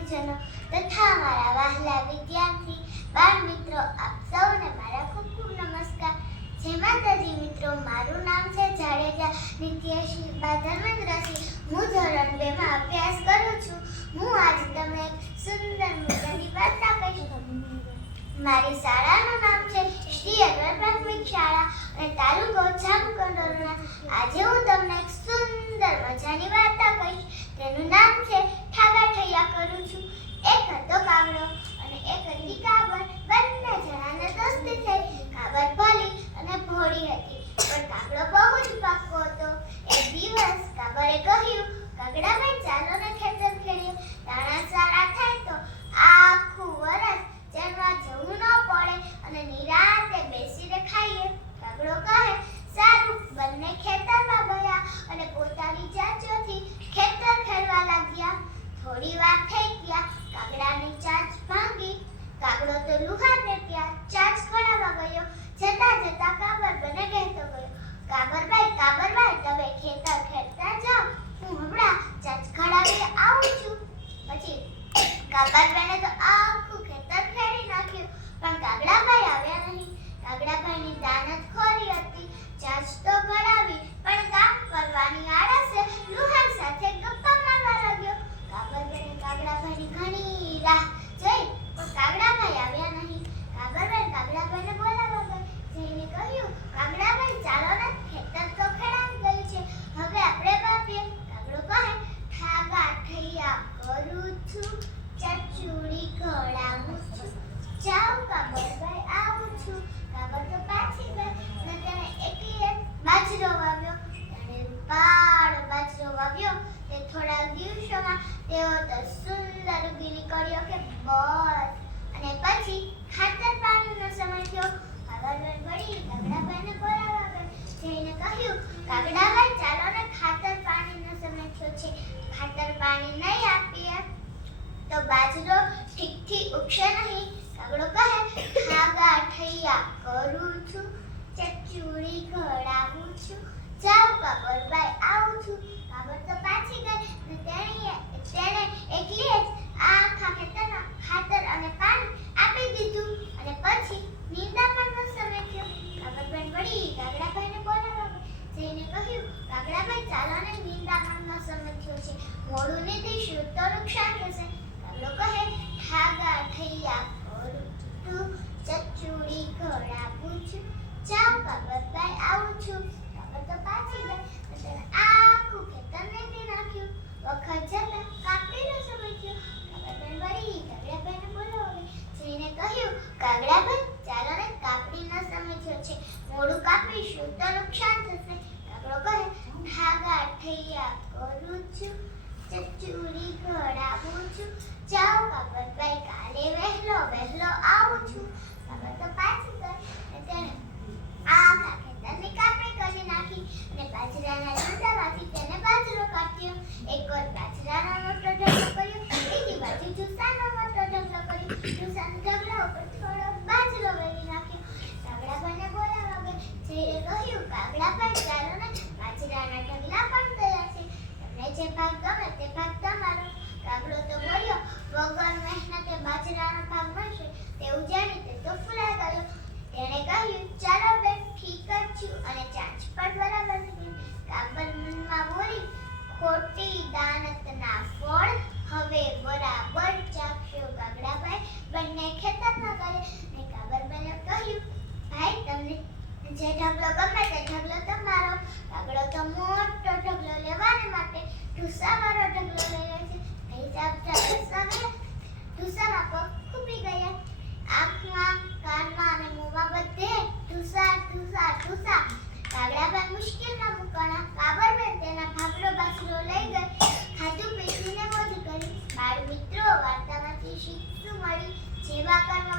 ગુરુજનો તથા મારા વહાલા વિદ્યાર્થી બાળ મિત્રો, આપ સૌને મારા ખૂબ ખૂબ નમસ્કાર. જય માતાજી મિત્રો, મારું નામ છે જાડેજા નિત્યશ્રી બા ધર્મેન્દ્રસિંહ. હું ધોરણ 2 માં અભ્યાસ કરું છું. હું આજે તમને એક સુંદર મજાની વાર્તા કહીશ. મારી શાળાનું નામ છે શ્રી અગ્ર પ્રાથમિક શાળા અને તાલુકો જામકંડોરણા. આજે હું તમને એક સુંદર મજાની વાર્તા કહીશ. તેનું નામ છે ઠાગા ઠૈયા કરું છું. એક હતો કાગડો અને એક હતી કાબર. બંને જણાને દોસ્તી થઈ. કાબર ભલી અને ભોળી હતી, પણ કાગડો બહુ જ પાક્કો હતો. એક દિવસ કાબરે કહ્યું, કાગડાભાઈ ચાલો ને ખેતર ખેડીએ. દાણા સારા થાય તો આખું વરસ ચરવા જવું ન પડે અને નિરાંતે બેસીને ખાઈએ. કાગડો કહે, સારું. બંને ખેતરમાં ગયા અને પોતાની ચાંચોથી ખેતર ખેડવા લાગ્યા. થોડી વાર થઈ ગયા, કાગડાની ચાંચ ભાંગી. કાગડો તો લુહારને ત્યાં ચાંચ ખોડાવવા ગયો. જતા જતા કાબર બને કહેતો ગયો, કાબરભાઈ તમે ખેતર ખેડતા જાઓ, હું હમણાં ચાંચ ખડાવી આવું છું. પછી કાબરભાઈને તો આખું ખેતર ખેડી નાખ્યું, પણ કાગડાભાઈ આવ્યા નહીં. કાગડાભાઈની દાનત ખોરી હતી. ચાંચ તો ખડાવી, પણ કામ કરવાની આળસે લુહાર સાથે ગપ્પા મારવા લાગ્યો. કાબરભાઈને કાગડાભાઈની ઘણી રાહ જોઈ, પણ કાગડાભાઈ આવ્યા નહીં. કાબરભાઈ કાગડાભાઈને બોલાવવા ગયા. જઈને કહ્યું, કાગડાભાઈ ચાલો ને, ખેતર તો ખેડાઈ ગયું છે, હવે આપણે વાવીએ. કાગડો કહે, ઠાગા ઠૈયા કરું છું, ચચુડી ઘડાવું છું, જાઉં કાબરભાઈ આવું છું. કાબર તો પાછી ગઈ અને તેણે એકલીએ બાજરો વાવ્યો. તેણે રૂપાળો બાજરો વાવ્યો. તે થોડા દિવસોમાં તેઓ તો સુંદર ઉગી નીકળ્યો કે બસ. અને પછી ખાતર પાણીનો સમય થયો. કાગડાભાઈ વળી કાગડાભાઈને બોલાવવા ગયા. જઈને કહ્યું, કાગડાભાઈ ચાલો ને, ખાતર પાણીનો સમય થયો છે, ખાતર પાણી નહીં આપીએ તો બાજરો ઠીકથી ઉગશે નહીં. કાગડો કહે, ઠાગા ઠૈયા કરું છું, ચચુડી ઘડાવું છું, જાઉં કાબરભાઈ આવું છું. કાબર તો પાછી ગઈ અને તેણે એકલી જ આખા ખેતરમાં ખાતર અને પાણી આપી દીધું. અને પછી નીંદામણનો સમય થયો. કાબરભાઈ વળી કાગડાભાઈને બોલાવવા ગયા. જઈને કહ્યું, કાગડાભાઈ ચાલો ને, નીંદામણનો સમય થયો છે, મોડું નીંદીશું તો નુકસાન થશે. કાગડો કહે, ઠાગા ઠૈયા કરું છું, ચચુડી ઘડાવું છું, જાઉં કાબરભાઈ આવું છું. કાબર તો પાછી ગઈ અને તેણે આખું ખેતર નીંદી નાખ્યું. વખત જતા કાપડીનો સમય થયો. કાગડાભાઈ વળી કાગડાભાઈને બોલાવવા ગયા. જઈને કહ્યું, કાગડાભાઈ ચાલો ને, કાપડીનો સમય થયો છે, મોડું કાપીશું તો નુકસાન થશે. કાગડો કહે, ઠાગા ઠૈયા કરું છું, ચચુડી ઘડાવું છું, જાઉં કાબરભાઈ કાલે વહેલો વહેલો આવું છું. કાબર તો પાછી ગઈ અને તેણે આખા ખેતરની કાપણી કરી નાખી અને બાજરાના લીંડામાંથી તેને બાજરો કાઢ્યો. એકવાર બાજરાનો મોટો ઢગલો કર્યો, બીજી બાજુ ઢૂસાનો મોટો ઢગલો કર્યો. ઢૂસાના ઢગલા ઉપર થોડો બાજરો વેરી નાખ્યો. કાગડાભાઈને બોલાવવા ગયા. જઈને કહ્યું, કાગડાભાઈ ચાલો ને, બાજરાના ઢગલા પણ તૈયાર છે, તમને જે ભાગ ગમે તે ભાગ તમારો. કાગડો તો બોલ્યો, વગર મહેનતે બાજરાનો ભાગ મળશે તેવું જાણી તે તો ફૂલાઈ ગયો. તેણે કહ્યું, ચાલો બેન, ઠીક જ છું. અને ચાંચ પણ બરાબર નીકળી. કાબર મનમાં બોલી, ખોટી દાનતના ફળ હવે બરાબર ચાખશો કાગડાભાઈ. બંને ખેતરમાં ગયા અને કાબરભાઈને કહ્યું, ભાઈ તમને જે ઢગલો ગમે તે ઢગલો તમારો. કાગડો તો મોટો ઢગલો લેવાને માટે ઢૂસાવાળો ઢગલો લઈ લે છે. ઢૂસામાં પગ ખૂબી ગયા. આંખમાં, કાનમાં અને મોંમાં બધે ઢૂસા ઢૂસા ઢૂસા. કાગડાભાઈ મુશ્કેલમાં મુકાણા. કાબરબેન તેના ભાગલો બાજરો લઈ ગઈ. ખાધું પીધું ને મોજ કરી. બાળ મિત્રો, વાર્તામાંથી શીખ શું મળી? જેવા કર્મ